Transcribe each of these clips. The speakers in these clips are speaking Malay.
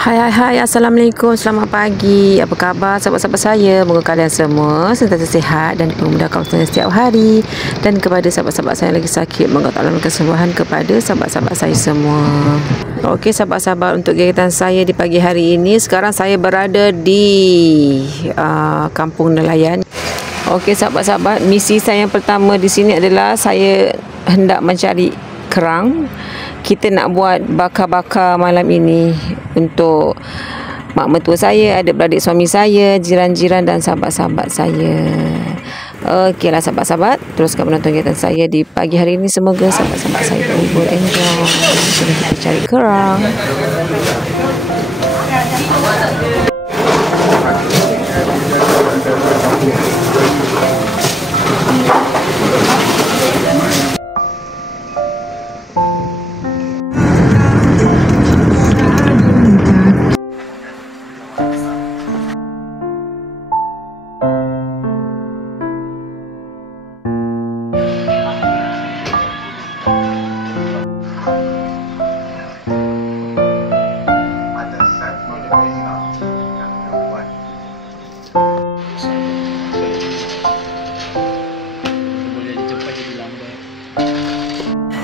Hai, Assalamualaikum, selamat pagi. Apa khabar sahabat-sahabat saya? Moga kalian semua sentiasa sihat dan dimudahkan urusan setiap hari. Dan kepada sahabat-sahabat saya lagi sakit, moga Allah memberikan kesembuhan kepada sahabat-sahabat saya semua. Okey sahabat-sahabat, untuk kegiatan saya di pagi hari ini, sekarang saya berada di Kampung Nelayan. Okey sahabat-sahabat, misi saya yang pertama di sini adalah saya hendak mencari kerang. Kita nak buat bakar-bakar malam ini untuk mak mertua saya, adik-beradik suami saya, jiran-jiran dan sahabat-sahabat saya. Okeylah sahabat-sahabat, teruskan menonton kegiatan saya di pagi hari ini. Semoga sahabat-sahabat saya berhibur, enjoy. Jom kita cari kerang.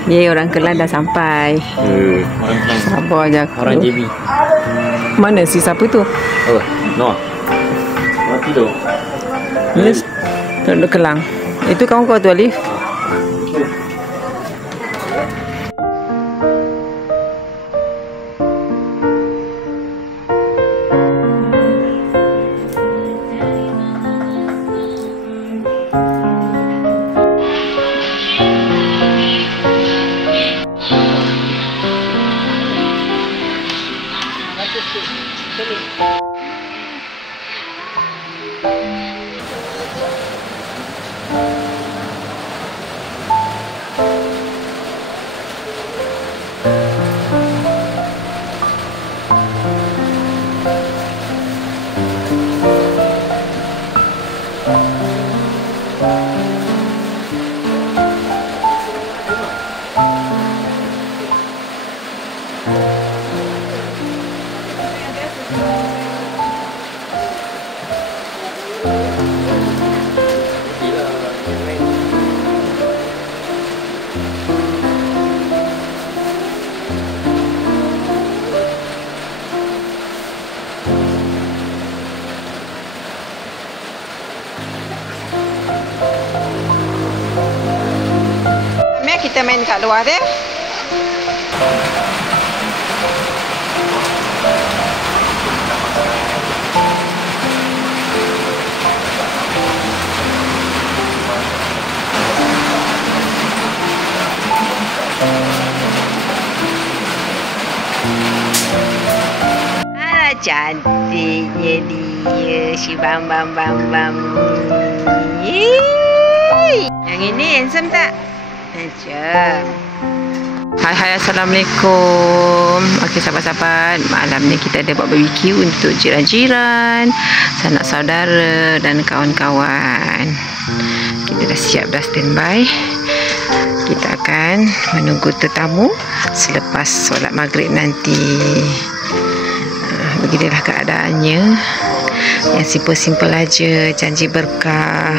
Ye, orang Kelang dah sampai. Orang Kelang. Sabar je aku. Orang JB. Mana si siapa tu? Oh, no. Orang tidur. Yes. Duduk Kelang. Itu kawan kau tu, Alif? Kita main kat luar deh. Alah, cantiknya dia, si Bam. Yeay. Yang ini handsome tak? Macam. Hai, Assalamualaikum. Okey sahabat-sahabat, malam ni kita ada buat BBQ untuk jiran-jiran, sanak saudara dan kawan-kawan. Kita dah siap, dah standby. Kita akan menunggu tetamu selepas solat maghrib nanti. Beginilah keadaannya. Yang simple-simple aja, janji berkah.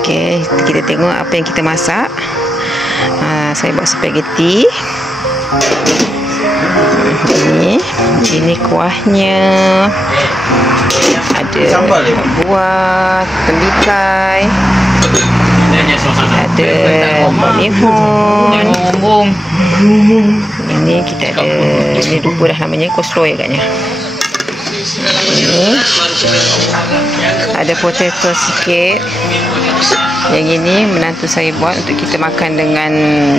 Okey, kita tengok apa yang kita masak. Saya buat spaghetti. Ini kuahnya. Ada buah tembikai. Ada bihun. Ini kita ada, ini lupa dah namanya, coleslaw agaknya. Ini ada potato sikit. Yang ini menantu saya buat untuk kita makan dengan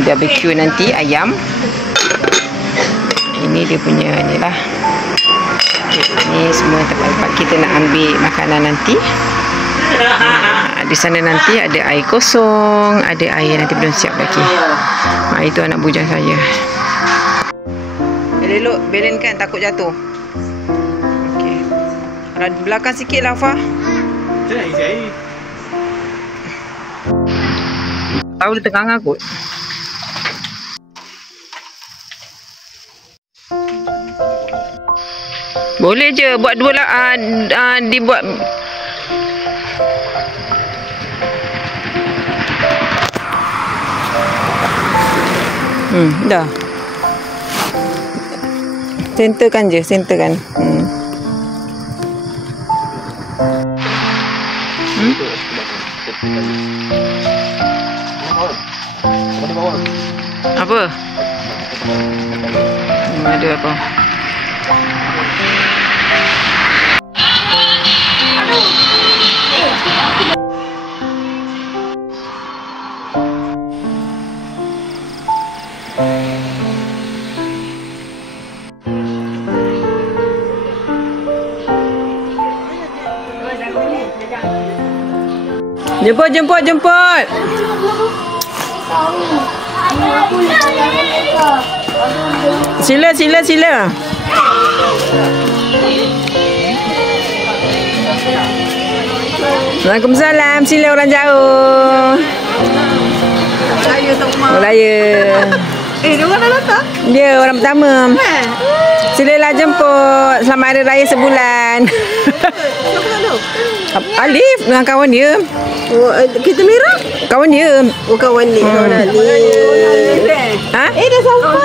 barbecue nanti, ayam. Ini dia punya ni lah. Ini semua tempat-tempat kita nak ambil makanan nanti. Di sana nanti ada air kosong, ada air nanti belum siap lagi. Itu anak bujang saya. Elok belenkan, takut jatuh. Belakang sikit lah, Fah. Tahu dia tengah kot. Boleh je buat dua lah, dibuat. Dah. Centerkan je, centerkan. Apa? Ada apa? Jemput. Sila. Waalaikumsalam. Sila orang jauh. Raya. Dia orang dah datang? Dia orang pertama. Silalah jemput. Selamat Hari Raya sebulan. Alif dengan kawan dia. Oh, kita Mira? Kawan dia. Oh, kawan ni. Kawan Alif. Ha? Dah sampai.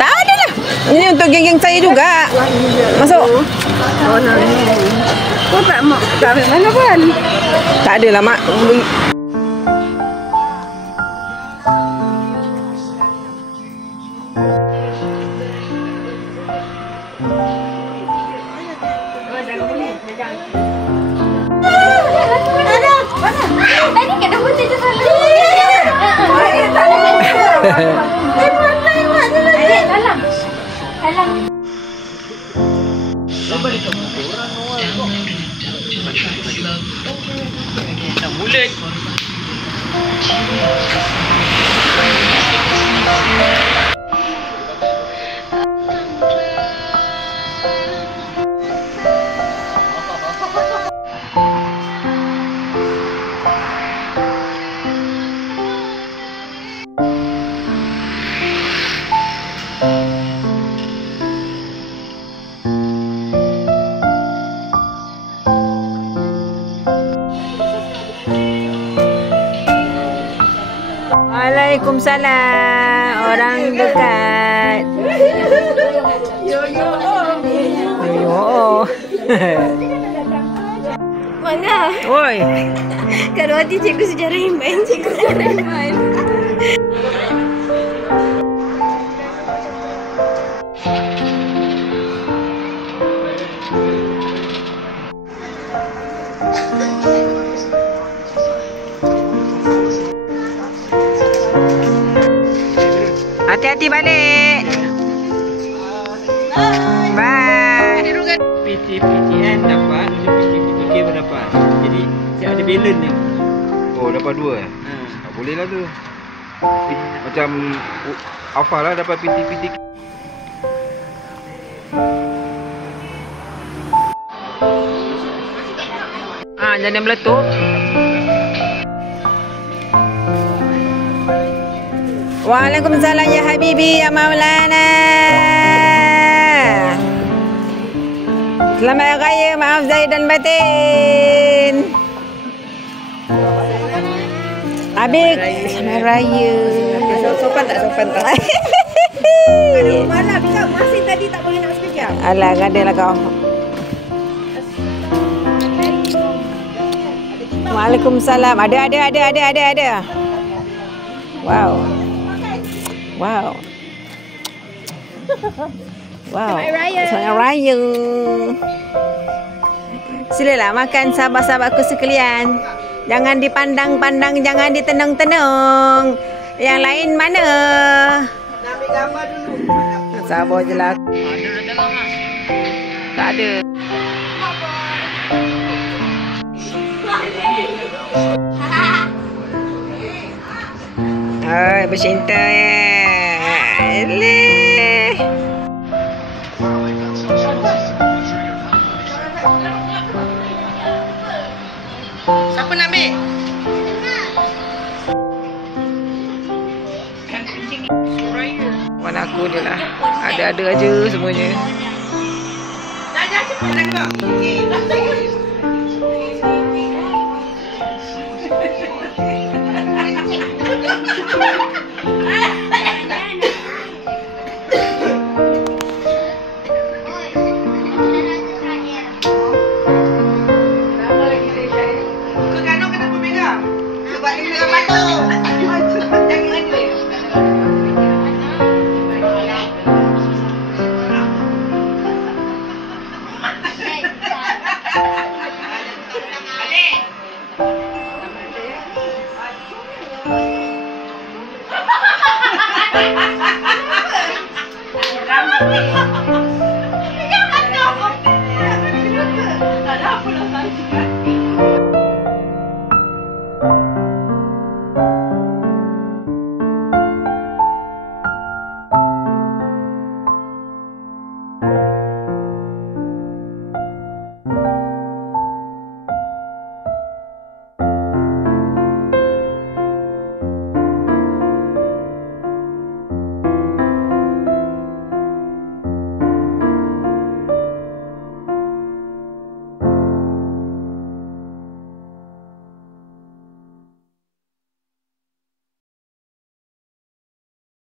Tak ada lah. Ini untuk geng-geng saya juga. Masuk. Kawan Alif. Kau tak ambil mana pun? Tak ada lah, Mak. Mulut. Waalaikumsalam. Orang dekat. Yo. Mana? Oi. Kalau hati cikgu sejarah Iman, cikgu sejarah Iman. Hati-hati balik. Bye. PT-PTN dapat, PT-PTK pun dapat. Jadi siap ada balance ni. Oh, dapat dua eh? Tak boleh lah tu. Macam Afal lah dapat PT-PT. Jangan meletup. Waalaikumsalam ya Habibi ya Maulana. Selamat Raya, maaf zahir dan batin. Abik, selamat Raya. Sopan tak? Mana Bika masih tadi tak boleh nak sekejap. Alah, ada lah kau. Waalaikumsalam. Ada. Wow. Selamat Raya. Silalah makan sahabat-sahabatku sekalian. Jangan dipandang-pandang, jangan ditenung-tenung. Yang lain mana? Nak ambil gambar dulu. Sabar je lah. Tak ada. Hai, bercinta ya. Eleh. Siapa nak ambil? Kawan aku je lah. Ada-ada aja semuanya. Selamat.